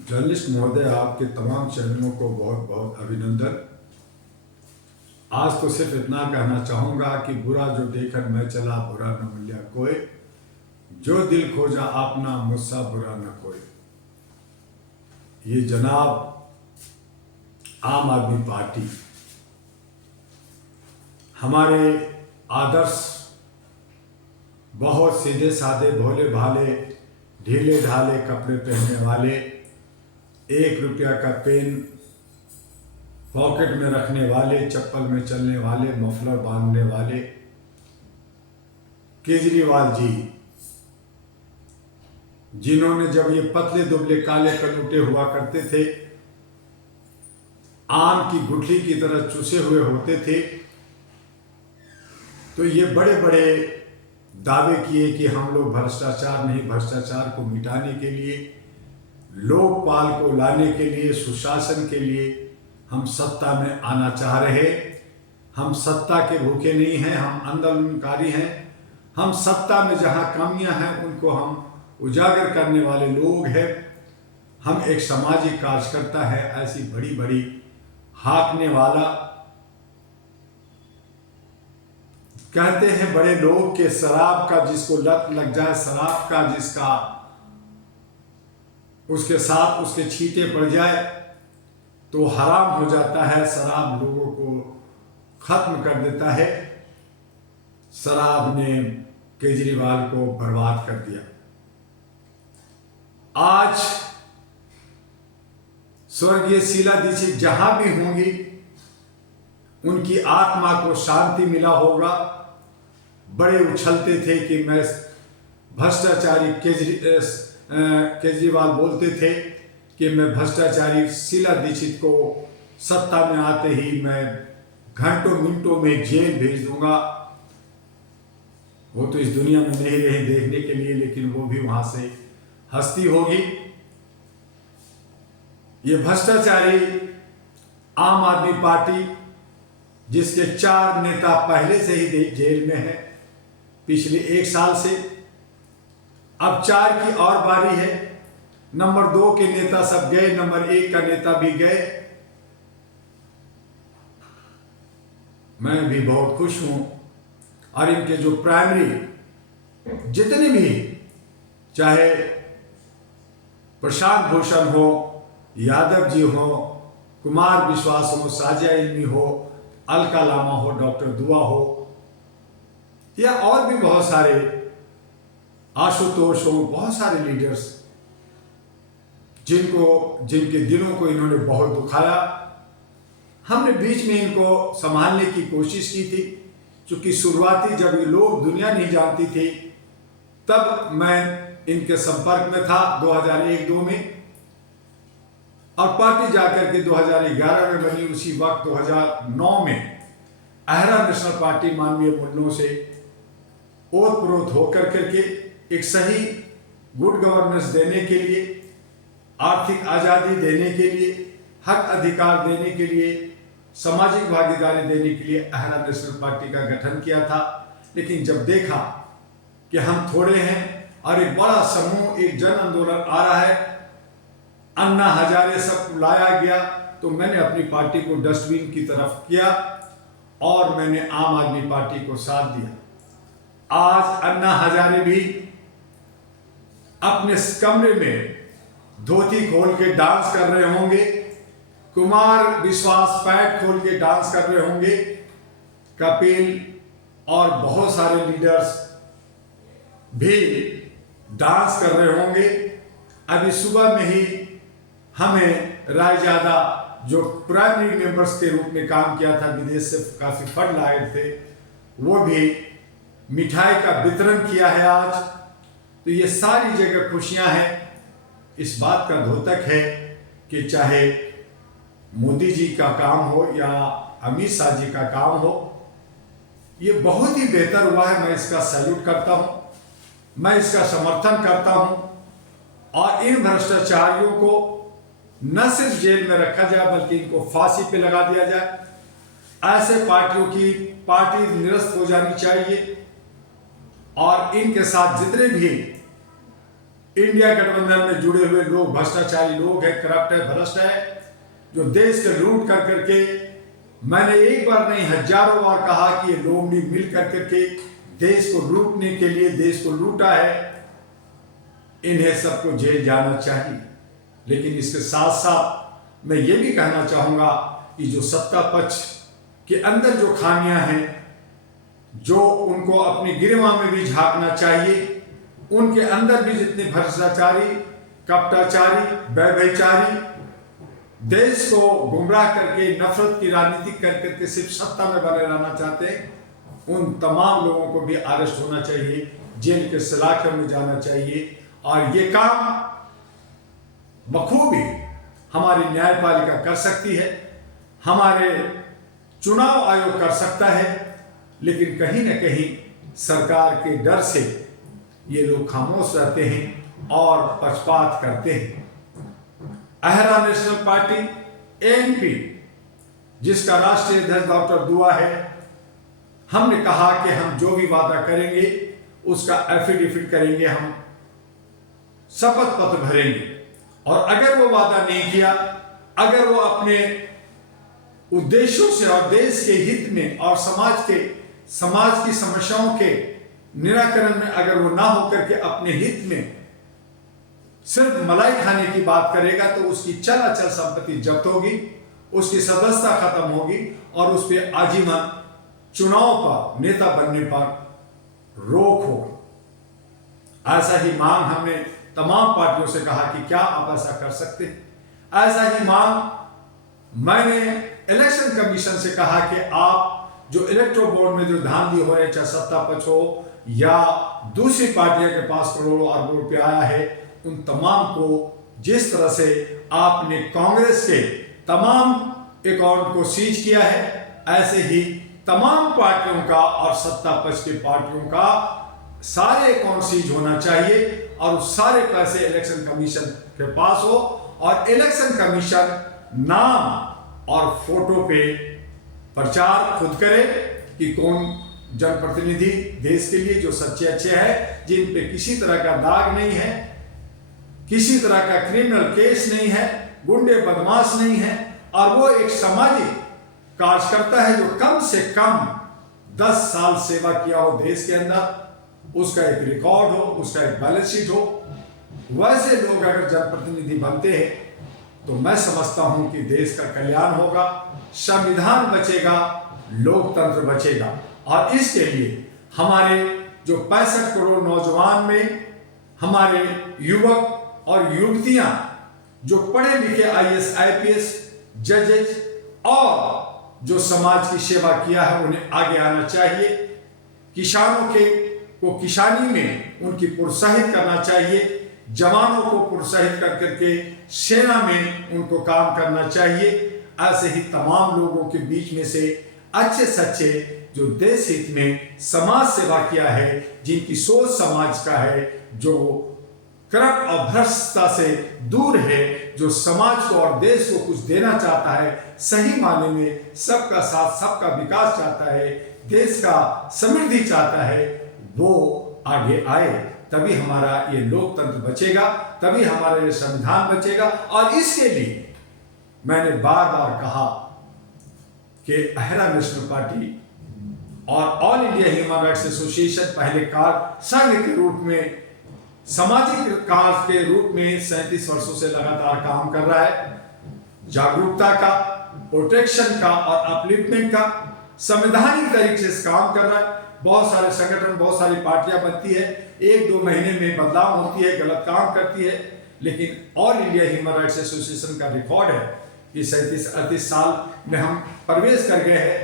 Journalist महोदय, आपके तमाम चैनलों को बहुत बहुत अभिनंदन। आज तो सिर्फ इतना कहना चाहूँगा कि बुरा जो देखकर मैं चला बुरा न मिला कोई, जो दिल खोजा अपना मुझसा बुरा न कोई। ये जनाब आम आदमी पार्टी हमारे आदर्श बहुत सीधे साधे भोले भाले ढीले ढाले कपड़े पहनने वाले, 1 रुपया का पेन पॉकेट में रखने वाले, चप्पल में चलने वाले, मफलर बांधने वाले केजरीवाल जी, जिन्होंने जब ये पतले दुबले काले कलूटे हुआ करते थे, आम की गुठली की तरह चूसे हुए होते थे, तो ये बड़े बड़े दावे किए कि हम लोग भ्रष्टाचार नहीं, भ्रष्टाचार को मिटाने के लिए, लोकपाल को लाने के लिए, सुशासन के लिए हम सत्ता में आना चाह रहे। हम सत्ता के भूखे नहीं हैं, हम आंदोलनकारी हैं। हम सत्ता में जहां कमियां हैं उनको हम उजागर करने वाले लोग हैं। हम एक सामाजिक कार्यकर्ता है। ऐसी बड़ी बड़ी हाँकने वाला, कहते हैं बड़े लोग के शराब का जिसको लत लग जाए, शराब का जिसका उसके साथ उसके छींटे पड़ जाए तो हराम हो जाता है। शराब लोगों को खत्म कर देता है। शराब ने केजरीवाल को बर्बाद कर दिया। आज स्वर्गीय शीला दीक्षित जहां भी होंगी, उनकी आत्मा को शांति मिला होगा। बड़े उछलते थे कि मैं भ्रष्टाचारी केजरीवाल बोलते थे कि मैं भ्रष्टाचारी शीला दीक्षित को सत्ता में आते ही मैं घंटों मिनटों में जेल भेज दूंगा। वो तो इस दुनिया में नहीं रहे देखने के लिए, लेकिन वो भी वहां से हस्ती होगी। ये भ्रष्टाचारी आम आदमी पार्टी, जिसके 4 नेता पहले से ही जेल में हैं पिछले 1 साल से, अब 4 की और बारी है। नंबर 2 के नेता सब गए, नंबर 1 का नेता भी गए। मैं भी बहुत खुश हूं। और इनके जो प्राइमरी जितने भी, चाहे प्रशांत भूषण हो, यादव जी हो, कुमार विश्वास हो, साजिया इल्मी हो, अलका लामा हो, डॉक्टर दुआ हो, या और भी बहुत सारे, आशुतोष हो, बहुत सारे लीडर्स जिनके दिलों को इन्होंने बहुत दुखाया। हमने बीच में इनको संभालने की कोशिश की थी, क्योंकि शुरुआती जब ये लोग दुनिया नहीं जानती थी तब मैं इनके संपर्क में था 2001-2 में, और पार्टी जाकर के 2011 में बनी। उसी वक्त 2009 में अहरा नेशनल पार्टी मानवीय मूल्यों से ओतप्रोत होकर करके एक सही गुड गवर्नेंस देने के लिए, आर्थिक आज़ादी देने के लिए, हक अधिकार देने के लिए, सामाजिक भागीदारी देने के लिए अहरा नेशनल पार्टी का गठन किया था। लेकिन जब देखा कि हम थोड़े हैं और एक बड़ा समूह, एक जन आंदोलन आ रहा है, अन्ना हजारे सब लाया गया, तो मैंने अपनी पार्टी को डस्टबिन की तरफ किया और मैंने आम आदमी पार्टी को साथ दिया। आज अन्ना हजारे भी अपने कमरे में धोती खोल के डांस कर रहे होंगे, कुमार विश्वास पैंट खोल के डांस कर रहे होंगे, कपिल और बहुत सारे लीडर्स भी डांस कर रहे होंगे। अभी सुबह में ही हमें रायजादा, जो प्राइमरी मेंबर्स के रूप में काम किया था, विदेश से काफी फंड लाए थे, वो भी मिठाई का वितरण किया है आज। तो ये सारी जगह खुशियां हैं। इस बात का द्योतक है कि चाहे मोदी जी का काम हो या अमित शाह जी का काम हो, ये बहुत ही बेहतर हुआ है। मैं इसका सैल्यूट करता हूं, मैं इसका समर्थन करता हूं। और इन भ्रष्टाचारियों को न सिर्फ जेल में रखा जाए, बल्कि इनको फांसी पे लगा दिया जाए। ऐसे पार्टियों की पार्टी निरस्त हो जानी चाहिए। और इनके साथ जितने भी इंडिया गठबंधन में जुड़े हुए लोग भ्रष्टाचारी लोग हैं, करप्ट है, भ्रष्ट है, जो देश के लूट कर करके, मैंने एक बार नहीं हजारों बार कहा कि ये लोग भी मिल कर करके देश को लूटने के लिए देश को लूटा है, इन्हें सबको जेल जाना चाहिए। लेकिन इसके साथ साथ मैं ये भी कहना चाहूंगा कि जो सत्ता पक्ष के अंदर जो खामियां हैं, जो उनको अपनी गिरवा में भी झांकना चाहिए, उनके अंदर भी जितने भ्रष्टाचारी, कपटाचारी, व्यभिचारी, देश को गुमराह करके नफरत की राजनीति कर करके सिर्फ सत्ता में बने रहना चाहते हैं, उन तमाम लोगों को भी अरेस्ट होना चाहिए, जेल के सलाखों में जाना चाहिए। और ये काम बखूबी हमारी न्यायपालिका कर सकती है, हमारे चुनाव आयोग कर सकता है, लेकिन कहीं ना कहीं सरकार के डर से ये लोग खामोश रहते हैं और पक्षपात करते हैं। अहरा नेशनल पार्टी एएनपी, जिसका राष्ट्रीय अध्यक्ष डॉक्टर दुआ है, हमने कहा कि हम जो भी वादा करेंगे उसका एफिडेविट करेंगे, हम शपथ पत्र भरेंगे, और अगर वो वादा नहीं किया, अगर वो अपने उद्देश्यों से और देश के हित में और समाज की समस्याओं के निराकरण में अगर वो ना होकर के अपने हित में सिर्फ मलाई खाने की बात करेगा, तो उसकी चल अचल संपत्ति जब्त होगी, उसकी सदस्यता खत्म होगी और उस पर आजीवन चुनाव पर, नेता बनने पर रोक होगी। ऐसा ही मांग हमने तमाम पार्टियों से कहा कि क्या आप ऐसा कर सकते हैं। ऐसा ही मांग मैंने इलेक्शन कमीशन से कहा कि आप जो इलेक्ट्रो बोर्ड में जो धांधली हो रहे, चाहे सत्ता पक्ष हो या दूसरी पार्टियों के पास करोड़ों अरबों रुपया आया है, उन तमाम को जिस तरह से आपने कांग्रेस के तमाम अकाउंट को सीज किया है, ऐसे ही तमाम पार्टियों का और सत्ता पक्ष की पार्टियों का सारे अकाउंट सीज होना चाहिए और उस सारे पैसे इलेक्शन कमीशन के पास हो, और इलेक्शन कमीशन नाम और फोटो पे प्रचार खुद करे कि कौन जनप्रतिनिधि देश के लिए जो सच्चे अच्छे हैं, जिन पे किसी तरह का दाग नहीं है, किसी तरह का क्रिमिनल केस नहीं है, गुंडे बदमाश नहीं है, और वो एक सामाजिक कार्यकर्ता है जो कम से कम 10 साल सेवा किया हो देश के अंदर, उसका एक रिकॉर्ड हो, उसका एक बैलेंस शीट हो। वैसे लोग अगर जनप्रतिनिधि बनते हैं तो मैं समझता हूं कि देश का कल्याण होगा, संविधान बचेगा, लोकतंत्र बचेगा। और इसके लिए हमारे जो 65 करोड़ नौजवान में हमारे युवक और युवतियां जो पढ़े लिखे आईएएस आईपीएस जजेस और जो समाज की सेवा किया है, उन्हें आगे आना चाहिए। किसानों को किसानी में उनकी प्रोत्साहित करना चाहिए, जवानों को प्रोत्साहित कर करके सेना में उनको काम करना चाहिए। ऐसे ही तमाम लोगों के बीच में से अच्छे सच्चे जो देश हित में समाज सेवा किया है, जिनकी सोच समाज का है, जो करप्ट और भ्रष्टता से दूर है, जो समाज को और देश को कुछ देना चाहता है, सही मायने में सबका साथ सबका विकास चाहता है, देश का समृद्धि चाहता है, वो आगे आए, तभी हमारा ये लोकतंत्र बचेगा, तभी हमारा ये संविधान बचेगा। और इसके लिए मैंने बार बार कहा कि अहरा नेशनल पार्टी और all India human rights association पहले कार्य संघ के रूप में, सामाजिक कार्य के रूप में 37 वर्षों से लगातार काम कर रहा है। जागरूकता का, प्रोटेक्शन का और अपलिफ्टमेंट का संवैधानिक तरीके से काम कर रहा है। बहुत सारे संगठन, बहुत सारी पार्टियां बनती है, 1-2 महीने में बदलाव होती है, गलत काम करती है, लेकिन all India human rights association का रिकॉर्ड है कि 37-38 साल में हम प्रवेश कर गए हैं।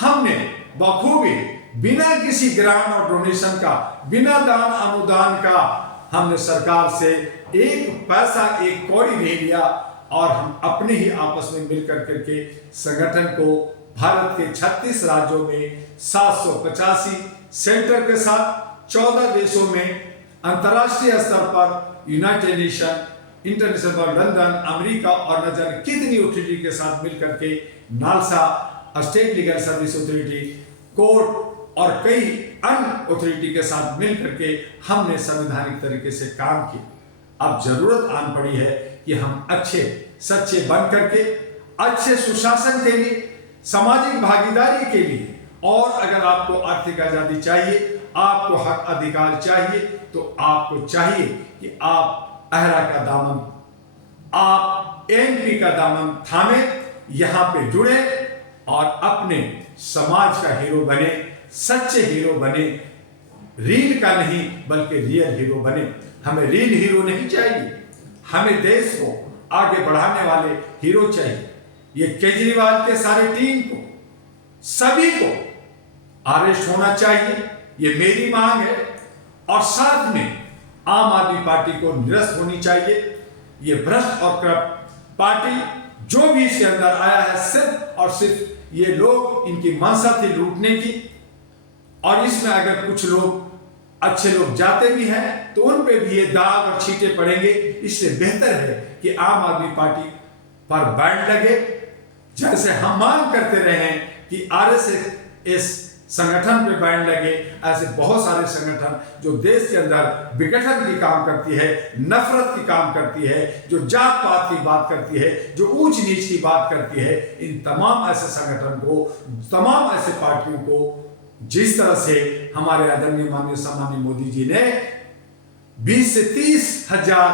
हमने बखूबी बिना किसी ग्रांट और डोनेशन का, बिना दान अनुदान का, हमने सरकार से एक पैसा, एक कौड़ी नहीं लिया, और हम अपने ही आपस में मिलकर करके संगठन को भारत के 36 राज्यों में 785 सेंटर के साथ 14 देशों में अंतर्राष्ट्रीय स्तर पर United nation, international, London, America और न जाने कितनी अथॉरिटी के साथ मिलकर के NALSA, state legal service authority, court और कई अन्य अथॉरिटी के साथ मिलकर के हमने संवैधानिक तरीके से काम किया। अब जरूरत आन पड़ी है कि हम अच्छे सच्चे बन करके अच्छे सुशासन के लिए, सामाजिक भागीदारी के लिए, और अगर आपको आर्थिक आजादी चाहिए, आपको हक अधिकार चाहिए, तो आपको चाहिए कि आप अहरा का दामन, आप एमपी का दामन थामे, यहां पे जुड़े और अपने समाज का हीरो बने, सच्चे हीरो बने, रील का नहीं बल्कि रियल हीरो बने। हमें रील हीरो नहीं चाहिए, हमें देश को आगे बढ़ाने वाले हीरो चाहिए। ये केजरीवाल के सारे टीम को, सभी को अरेस्ट होना चाहिए, ये मेरी मांग है। और साथ में आम आदमी पार्टी को निरस्त होनी चाहिए। ये भ्रष्ट और करप्ट पार्टी जो भी इसके अंदर आया है, सिर्फ और सिर्फ ये लोग, इनकी मंशा थी लूटने की। और इसमें अगर कुछ लोग अच्छे लोग जाते भी हैं तो उन पे भी ये दाग और छींटे पड़ेंगे। इससे बेहतर है कि आम आदमी पार्टी पर बैन लगे, जैसे हम मांग करते रहे हैं कि आरएसएस संगठन पे बैन लगे। ऐसे बहुत सारे संगठन जो देश के अंदर विघटन की काम करती है, नफरत की काम करती है, जो जात पात की बात करती है, जो ऊंच नीच की बात करती है, इन तमाम ऐसे संगठन को, तमाम ऐसे पार्टियों को, जिस तरह से हमारे आदरणीय माननीय सम्माननीय मोदी जी ने 20 से 30 हजार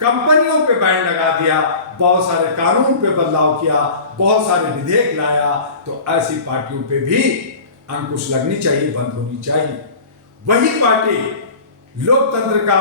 कंपनियों पे बैन लगा दिया, बहुत सारे कानून पे बदलाव किया, बहुत सारे विधेयक लाया, तो ऐसी पार्टियों पे भी अंकुश लगनी चाहिए, बंद होनी चाहिए। वही पार्टी लोकतंत्र का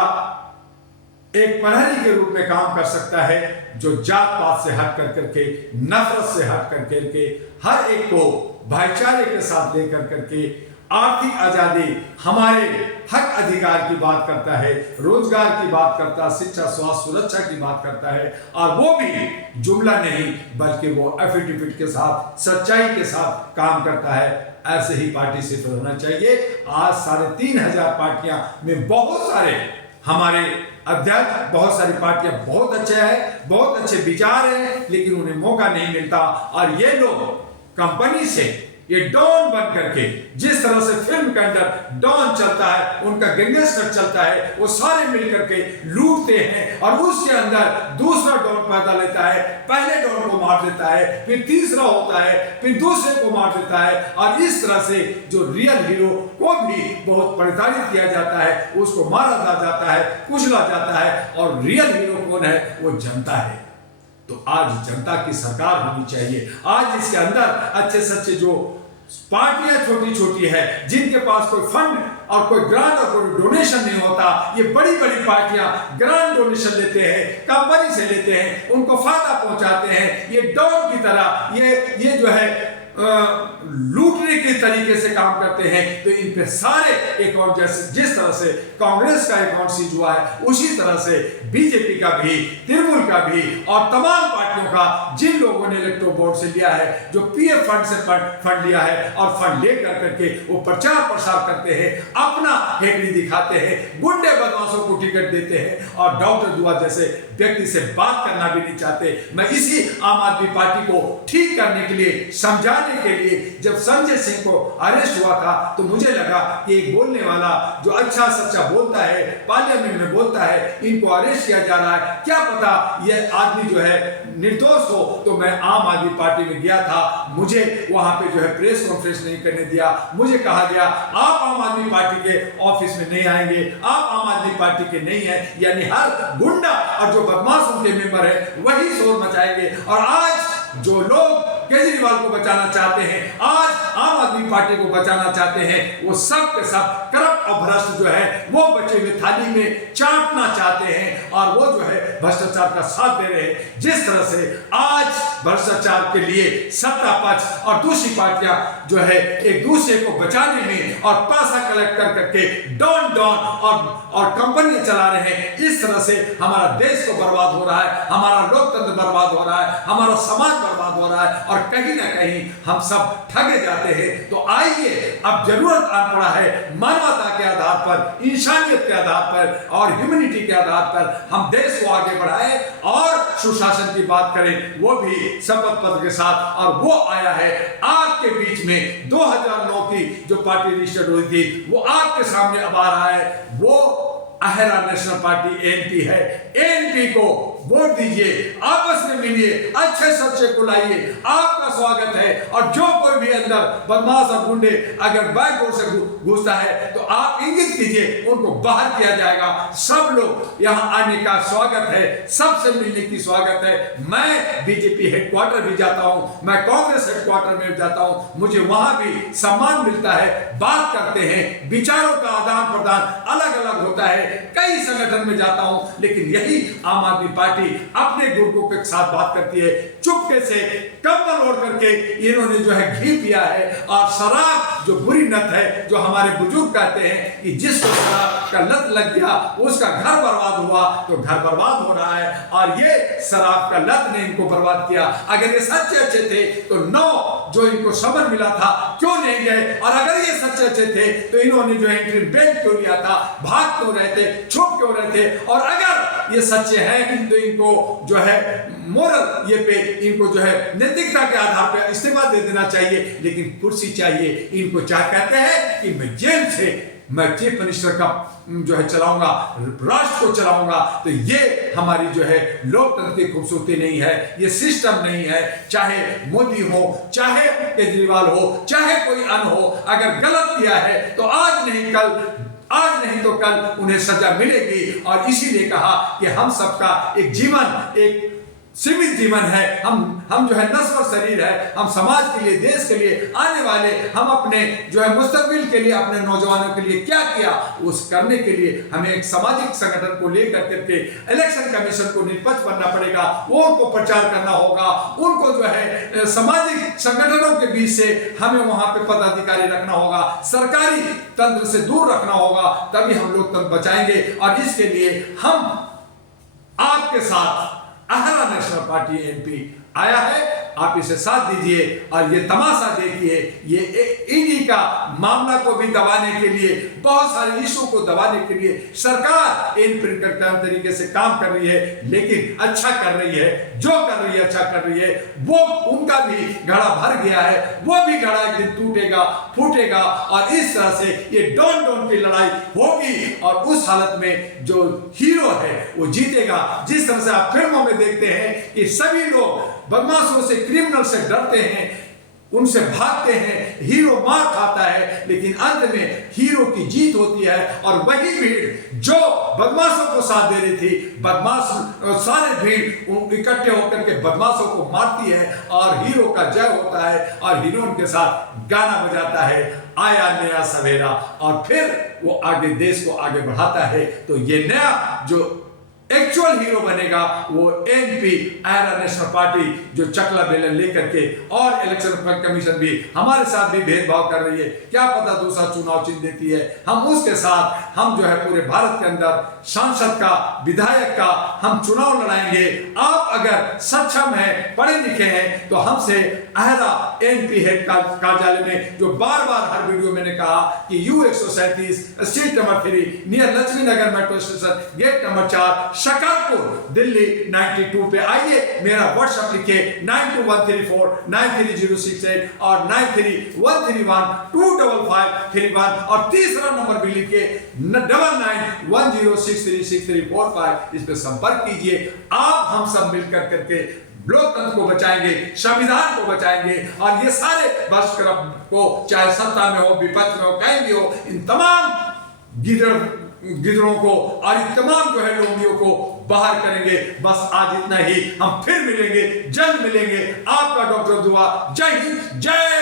एक प्रहरी के रूप में काम कर सकता है, जो जात पात से हट कर करके, नफरत से हट कर करके, हर एक को भाईचारे के साथ लेकर करके आर्थिक आजादी, हमारे हक अधिकार की बात करता है, रोजगार की बात करता है, शिक्षा स्वास्थ्य सुरक्षा की बात करता है, और वो भी जुमला नहीं बल्कि वो एफिडेविट के साथ, सच्चाई के साथ काम करता है। ऐसे ही पार्टी से होना चाहिए। आज 3,500 पार्टियां में बहुत सारे हमारे अध्यक्ष, बहुत सारी पार्टियां बहुत अच्छे हैं, बहुत अच्छे विचार हैं, लेकिन उन्हें मौका नहीं मिलता। और ये लोग कंपनी से ये डॉन बन करके, जिस तरह से फिल्म के अंदर डॉन चलता है, उनका गैंगस्टर चलता है, वो सारे मिल करके लूटते हैं और उसके अंदर दूसरा डॉन पैदा लेता है। पहले डॉन को मार देता है, फिर तीसरा होता है, फिर दूसरे को मार देता है, और इस तरह से जो रियल हीरो को भी बहुत प्रताड़ित किया जाता है, उसको मारा जाता है, कुचला जाता है। और रियल हीरो कौन है? वो जनता है। तो आज जनता की सरकार होनी चाहिए। आज इसके अंदर अच्छे सच्चे जो पार्टियां छोटी छोटी है, जिनके पास कोई फंड और कोई ग्रांट और कोई डोनेशन नहीं होता, ये बड़ी बड़ी पार्टियां ग्रांट डोनेशन लेते हैं, कंपनी से लेते हैं, उनको फायदा पहुंचाते हैं। ये डॉन की तरह ये जो है लूटने के तरीके से काम करते हैं। तो इन पे सारे अकाउंट, जैसे जिस तरह से कांग्रेस का अकाउंट सीज हुआ है, उसी तरह से बीजेपी का भी, तृणमूल का भी, और तमाम पार्टियों का, जिन लोगों ने इलेक्टोरल बोर्ड से लिया है, जो पीएफ फंड से फंड लिया है, और फंड लेकर करके वो प्रचार प्रसार करते हैं, अपना हेकड़ी दिखाते हैं, गुंडे बदमाशों को टिकट देते हैं, और डॉक्टर दुआ जैसे व्यक्ति से बात करना भी नहीं चाहते। मैं इसी आम आदमी पार्टी को ठीक करने के लिए, समझाने के लिए, जब संजय सिंह को अरेस्ट हुआ था, तो मुझे लगा कि एक बोलने वाला जो अच्छा सच्चा बोलता है, पार्लियामेंट में बोलता है, इनको अरेस्ट किया जा रहा है, क्या पता ये आदमी जो है निर्दोष हो। तो मैं आम आदमी पार्टी में गया था, मुझे वहां पे जो है प्रेस कॉन्फ्रेंस नहीं करने दिया। मुझे कहा गया आप आम आदमी पार्टी के ऑफिस में नहीं आएंगे, आप आम आदमी पार्टी के नहीं है, यानी हर गुंडा और जो बदमाश उनके मेंबर है वही शोर मचाएंगे। और आज जो लोग केजरीवाल को बचाना चाहते हैं, आज आम आदमी पार्टी को बचाना चाहते हैं, वो सब के सब करप्ट और भ्रष्ट जो है वो बचे हुए थाली में चाटना चाहते हैं, और वो जो है भ्रष्टाचार का साथ दे रहे हैं। जिस तरह से आज भ्रष्टाचार के लिए सत्ता पक्ष और दूसरी पार्टियां जो है एक दूसरे को बचाने में और पैसा कलेक्ट कर करके डॉन और कंपनियां चला रहे हैं, इस तरह से हमारा देश को बर्बाद हो रहा है, हमारा लोकतंत्र बर्बाद हो रहा है, हमारा समाज बर्बाद हो रहा है, और कहीं ना कहीं हम सब ठगे जाते हैं। तो आइए, अब जरूरत आ पड़ा है मानवता के आधार पर, इंसानियत के आधार पर और ह्यूमैनिटी के आधार पर हम देश को आगे बढ़ाएं और सुशासन की बात करें, वो भी शपथ पत्र के साथ। और वो आया है आपके बीच में, 2009 की जो पार्टी रजिस्टर्ड हुई थी, वो आपके सामने अब आ रहा है। वो अहरा नेशनल पार्टी एएनपी है, एएनपी को वोट दीजिए, आपस में मिलिए, अच्छे सच्चे को लाइए, आपका स्वागत है। और जो कोई भी अंदर बदमाश और गुंडे अगर बैक डोर से घुसता है तो आप इंगित कीजिए, उनको बाहर किया जाएगा। सब लोग यहाँ आने का स्वागत है, सबसे मिलने की स्वागत है। मैं बीजेपी हेडक्वार्टर भी जाता हूँ, मैं कांग्रेस हेडक्वार्टर में जाता हूँ, मुझे वहां भी सम्मान मिलता है, बात करते हैं, विचारों का आदान प्रदान अलग अलग होता है। कई संगठन में जाता हूँ, लेकिन यही आम आदमी पार्टी अपने गुर्गों के साथ बात करती है। चुपके से कंबल ओढ़ करके इन्होंने जो है घी पिया है, और शराब जो बुरी लत है, जो हमारे बुजुर्ग कहते हैं कि जिसको शराब का लत लग गया उसका घर बर्बाद हुआ, तो घर बर्बाद हो रहा है। और ये शराब का लत ने इनको बर्बाद किया। अगर ये सच्चे अच्छे थे तो 9 जो इनको समन मिला था क्यों नहीं गए, और अगर ये सच्चे अच्छे थे तो इन्होंने जो एंट्री बेल क्यों लिया था, भाग क्यों रहे थे, छुप क्यों रहे थे। और अगर ये सच्चे हैं तो इनको जो है मोरल ये पे इनको जो है नैतिकता के आधार पर इस्तीफा दे देना चाहिए, लेकिन कुर्सी चाहिए इनको। चाहे कहते हैं कि मैं जेल से मैं चीफ मिनिस्टर का जो है चलाऊंगा, राष्ट्र को चलाऊंगा, तो ये हमारी जो है लोकतंत्र की खूबसूरती नहीं है, ये सिस्टम नहीं है। चाहे मोदी हो, चाहे केजरीवाल हो, चाहे कोई अन्य हो, अगर गलत किया है तो आज नहीं तो कल उन्हें सजा मिलेगी। और इसीलिए कहा कि हम सबका एक जीवन, एक सीमित जीवन है, हम जो है नश्वर शरीर है, हम समाज के लिए, देश के लिए, आने वाले हम अपने जो है मुस्तकबिल के लिए, अपने नौजवानों के लिए क्या किया, उस करने के लिए हमें एक सामाजिक संगठन को लेकर करके इलेक्शन कमीशन को निष्पक्ष बनना पड़ेगा, वो उनको प्रचार करना होगा, उनको जो है सामाजिक संगठनों के बीच से हमें वहां पे पदाधिकारी रखना होगा, सरकारी तंत्र से दूर रखना होगा, तभी हम लोकतंत्र बचाएंगे। और इसके लिए हम आपके साथ अहरा नेशनल पार्टी एएनपी आया है, आप इसे साथ दीजिए। और ये तमाशा देखिए, ये इन्हीं का मामला को भी दबाने के लिए, बहुत सारे इशू को दबाने के लिए सरकार इन तरीके से काम कर रही है, लेकिन अच्छा कर रही है, जो कर रही है अच्छा कर रही है। वो उनका भी घड़ा भर गया है, वो भी घड़ा एक दिन टूटेगा, फूटेगा, और इस तरह से ये डॉन की लड़ाई होगी। और उस हालत में जो हीरो है वो जीतेगा। जिस तरह से आप फिल्मों में देखते हैं कि सभी लोग बदमाशों से, क्रिमिनल से डरते हैं, उनसे भागते हैं, हीरो मार खाता है, लेकिन अंत में हीरो की जीत होती है। और वही भीड़ जो बदमाशों को साथ दे रही थी, बदमाश सारे भीड़ इकट्ठे होकर के बदमाशों को मारती है, और हीरो का जय होता है, और हीरोइन के साथ गाना बजाता है, आया नया सवेरा, और फिर वो आगे देश को आगे बढ़ाता है। तो ये नया जो एक्चुअल हीरो बनेगा वो एएनपी अहरा नेशनल पार्टी, जो चकला बेलन लेकर के, और इलेक्शन कमीशन भी हमारे साथ भी भेदभाव कर रही है, क्या पता दूसरा चुनाव चिन्ह देती है, हम उसके साथ, हम जो है पूरे भारत के अंदर सांसद का, विधायक का हम चुनाव लड़ाएंगे। आप अगर सक्षम है, पढ़े लिखे हैं, तो हमसे अहरा एएनपी हेड कार्यालय में, जो बार बार हर वीडियो मैंने कहा कि U137 street number 3 near Laxmi Nagar metro station, gate number 4, Shakarpur, Delhi 92 पे आइए। मेरा व्हाट्सएप लिखिए 9213493068 और 9313125531, और तीसरा नंबर भी लिखिए 9910636345। इस पे संपर्क कीजिए। आप हम सब मिलकर करके लोकतंत्र को बचाएंगे, संविधान को बचाएंगे, और ये सारे भ्रष्ट को, चाहे सत्ता में हो, विपक्ष में हो, कहीं भी हो, इन तमाम गिदड़ों को और इन तमाम जो है लोमियों को बाहर करेंगे। बस आज इतना ही, हम फिर मिलेंगे, जल्द मिलेंगे। आपका डॉक्टर दुआ। जय हिंद, जय